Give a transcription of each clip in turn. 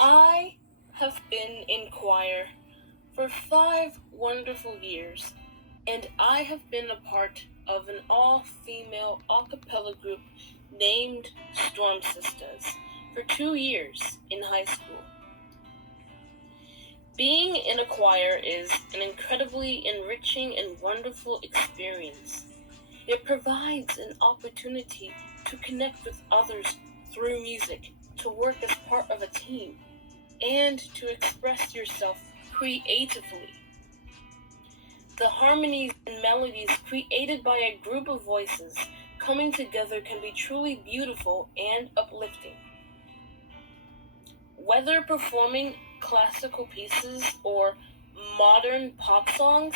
I have been in choir for 5 wonderful years, and I have been a part of an all-female a cappella group named Storm Sisters for 2 years in high school. Being in a choir is an incredibly enriching and wonderful experience. It provides an opportunity to connect with others through music, to work as part of a team, and to express yourself creatively. The harmonies and melodies created by a group of voices coming together can be truly beautiful and uplifting. Whether performing classical pieces or modern pop songs,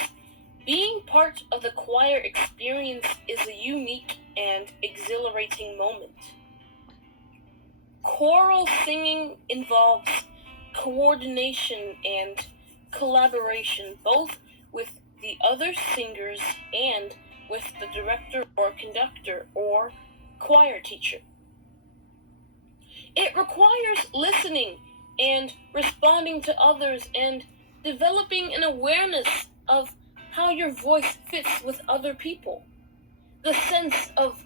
being part of the choir experience is a unique and exhilarating moment. Choral singing involves coordination and collaboration, both with the other singers and with the director or conductor or choir teacher. It requires listening and responding to others and developing an awareness of how your voice fits with other people. The sense of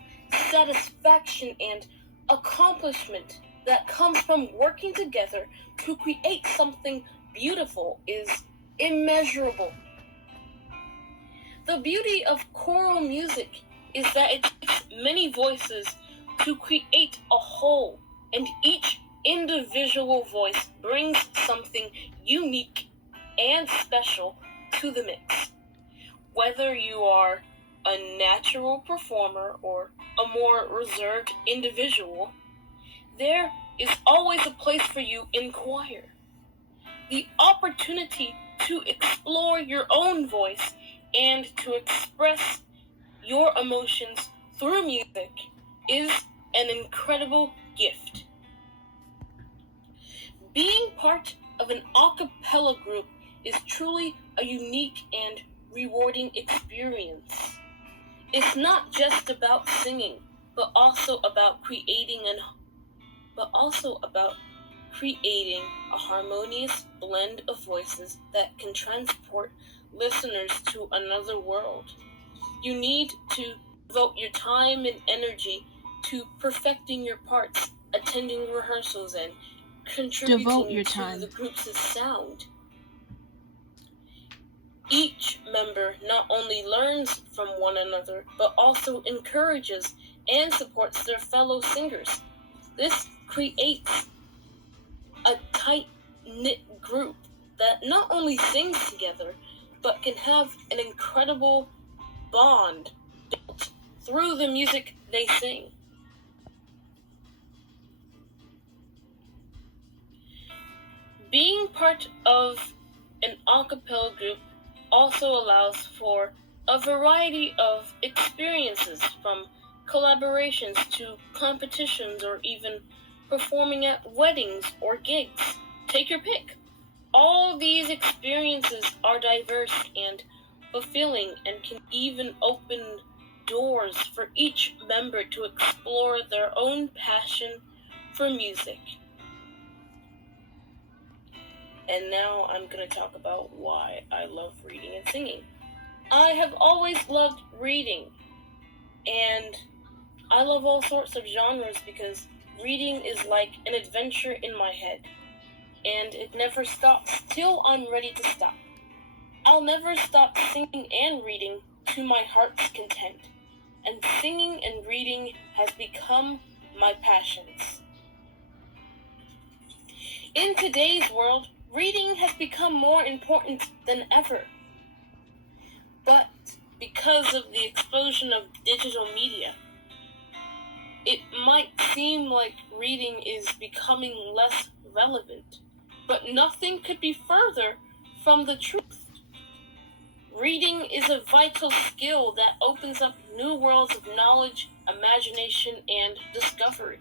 satisfaction and accomplishment that comes from working together to create something beautiful is immeasurable. The beauty of choral music is that it takes many voices to create a whole, and each individual voice brings something unique and special to the mix. Whether you are a natural performer or a more reserved individual, there is always a place for you in choir. The opportunity to explore your own voice and to express your emotions through music is an incredible gift. Being part of an a cappella group is truly a unique and rewarding experience. It's not just about singing, but also about creating a harmonious blend of voices that can transport listeners to another world. You need to devote your time and energy to perfecting your parts, attending rehearsals, and contributing to the group's sound. Each member not only learns from one another, but also encourages and supports their fellow singers. This creates a tight-knit group that not only sings together, but can have an incredible bond built through the music they sing. Being part of an a cappella group also allows for a variety of experiences, from collaborations to competitions or even performing at weddings or gigs. Take your pick. All these experiences are diverse and fulfilling and can even open doors for each member to explore their own passion for music. And now I'm going to talk about why I love reading and singing. I have always loved reading, and I love all sorts of genres because reading is like an adventure in my head, and it never stops till I'm ready to stop. I'll never stop singing and reading to my heart's content, and singing and reading has become my passions. In today's world, reading has become more important than ever. But because of the explosion of digital media, it might seem like reading is becoming less relevant, but nothing could be further from the truth. Reading is a vital skill that opens up new worlds of knowledge, imagination, and discovery.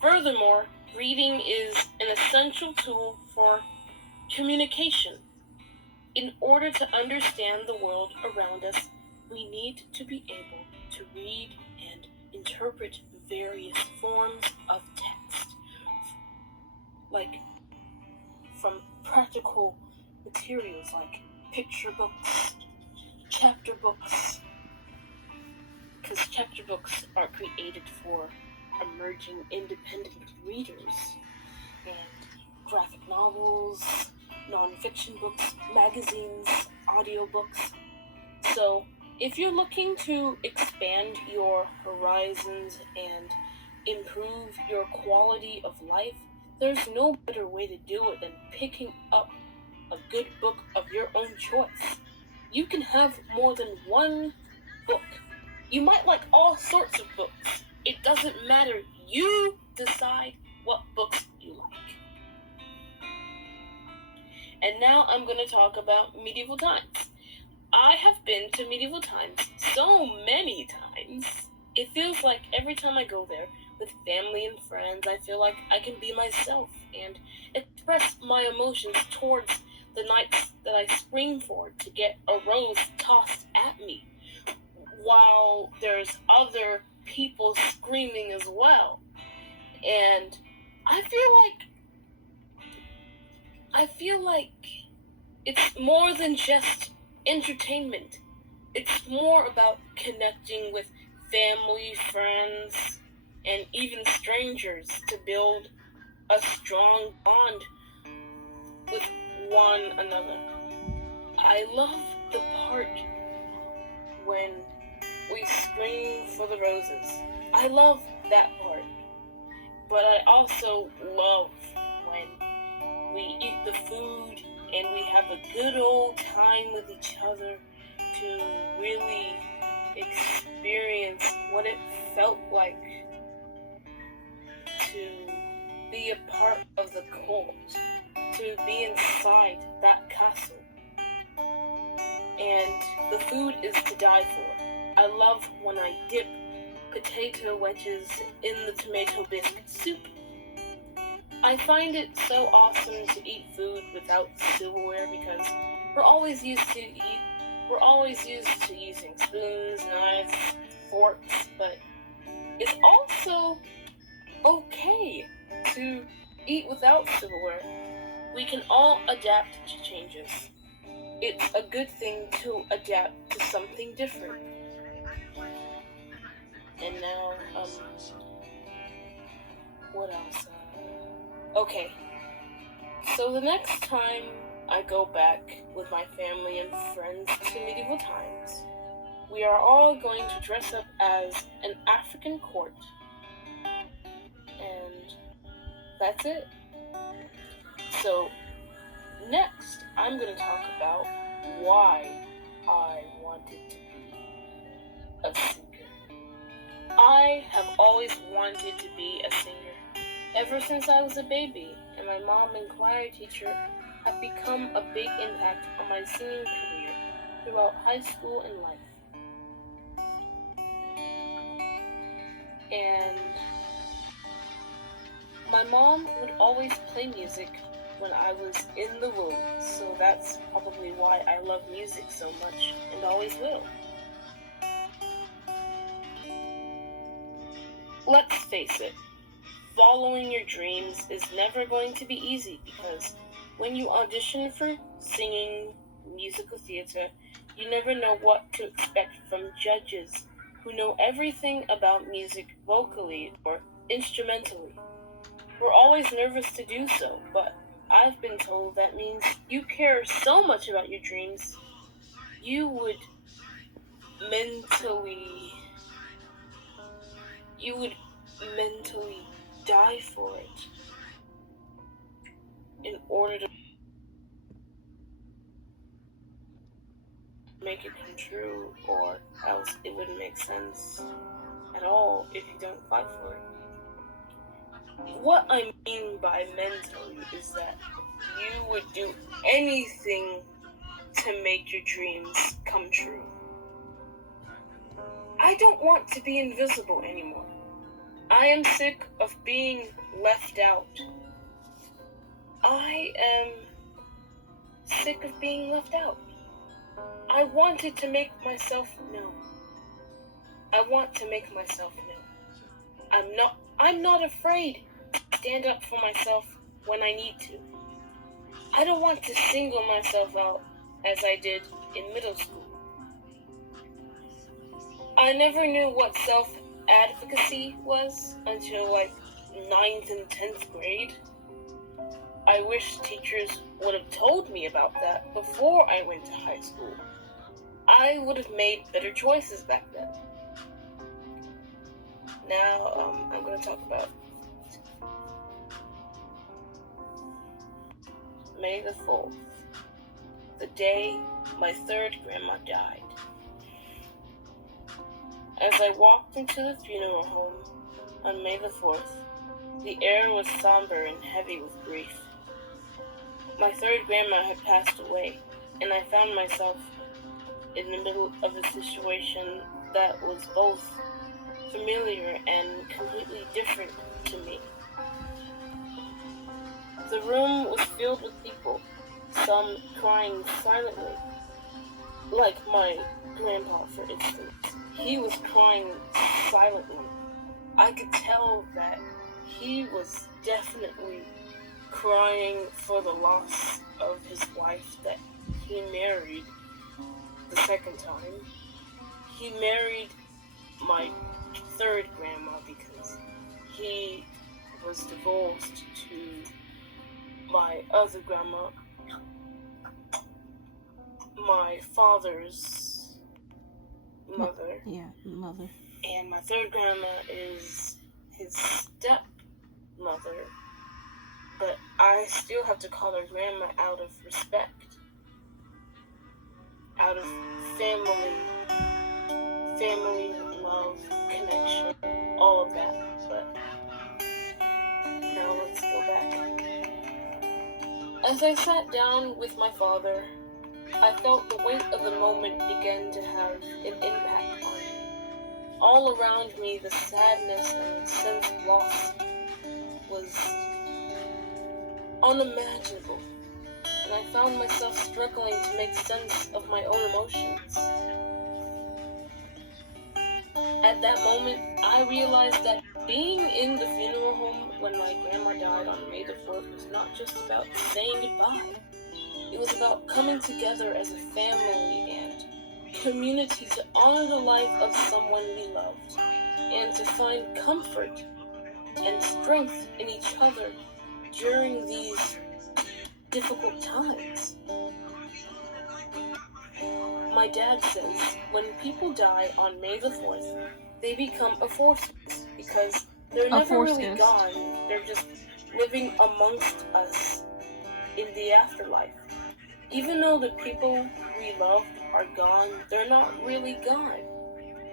Furthermore, reading is an essential tool for communication. In order to understand the world around us, we need to be able to read and interpret various forms of text. things like picture books, chapter books, because chapter books are created for emerging independent readers, and graphic novels, non-fiction books, magazines, audiobooks. So, if you're looking to expand your horizons and improve your quality of life, there's no better way to do it than picking up a good book of your own choice. You can have more than one book. You might like all sorts of books. It doesn't matter. You decide what books you like. And now I'm going to talk about medieval times. I have been to medieval times so many times. It feels like every time I go there with family and friends, I feel like I can be myself and express my emotions towards the knights that I scream for to get a rose tossed at me, while there's other people screaming as well. And I feel like it's more than just entertainment. It's more about connecting with family, friends, and even strangers to build a strong bond with one another. I love the part when we scream for the roses. I love that part. But I also love when we eat the food and we have a good old time with each other to really experience what it felt like to be a part of the court, to be inside that castle. And the food is to die for. I love when I dip potato wedges in the tomato biscuit soup. I find it so awesome to eat food without silverware because we're always used to using spoons, knives, forks, but it's also okay to eat without silverware. We can all adapt to changes. It's a good thing to adapt to something different. And now, what else? Okay, so the next time I go back with my family and friends to medieval times, we are all going to dress up as an African court. And that's it. So, next, I'm going to talk about why I wanted to be a singer. I have always wanted to be a singer ever since I was a baby, and my mom and choir teacher have become a big impact on my singing career throughout high school and life. And my mom would always play music when I was in the womb, so that's probably why I love music so much and always will. Let's face it, following your dreams is never going to be easy because when you audition for singing, musical theater, you never know what to expect from judges who know everything about music vocally or instrumentally. We're always nervous to do so, but I've been told that means you care so much about your dreams, you would mentally die for it in order to make it come true, or else it wouldn't make sense at all if you don't fight for it. What I mean by mentally is that you would do anything to make your dreams come true. I don't want to be invisible anymore. I am sick of being left out. I am sick of being left out. I wanted to make myself known. I want to make myself known. I'm not afraid to stand up for myself when I need to. I don't want to single myself out as I did in middle school. I never knew what self-advocacy was until 9th and 10th grade. I wish teachers would have told me about that before I went to high school. I would have made better choices back then. Now, I'm going to talk about May the 4th, the day my third grandma died. As I walked into the funeral home on May the 4th, the air was somber and heavy with grief. My third grandma had passed away, and I found myself in the middle of a situation that was both familiar and completely different to me. The room was filled with people, some crying silently, like my grandpa, for instance. He was crying silently. I could tell that he was definitely crying for the loss of his wife that he married the second time. He married my third grandma because he was divorced to my other grandma, my father's mother. Mother. And my third grandma is his stepmother, but I still have to call her grandma out of respect, out of family love, connection, all of that. But now let's go back. As I sat down with my father, I felt the weight of the moment begin to have an impact on me. All around me, the sadness and sense of loss was unimaginable, and I found myself struggling to make sense of my own emotions. At that moment, I realized that being in the funeral home when my grandma died on May the 4th was not just about saying goodbye. It was about coming together as a family and community to honor the life of someone we loved, and to find comfort and strength in each other during these difficult times. My dad says when people die on May the 4th, they become a force because they're never really gone. They're just living amongst us in the afterlife. Even though the people we loved are gone, they're not really gone.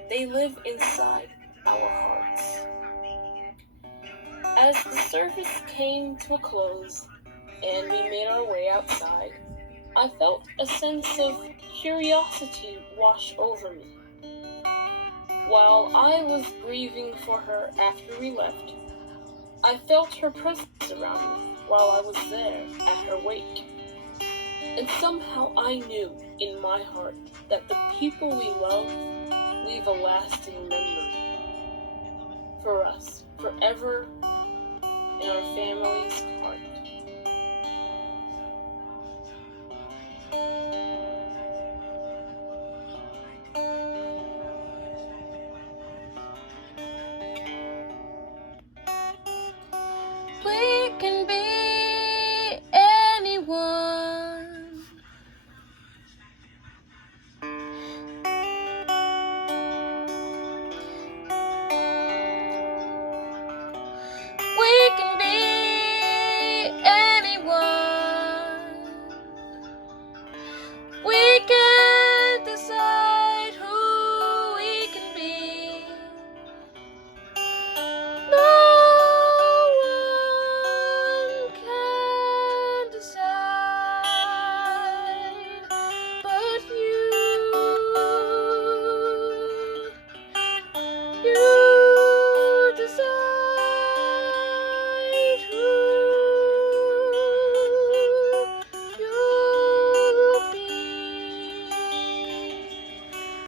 They live inside our hearts. As the service came to a close and we made our way outside, I felt a sense of curiosity wash over me. While I was grieving for her after we left, I felt her presence around me while I was there at her wake. And somehow I knew in my heart that the people we love leave a lasting memory for us, forever in our family's heart.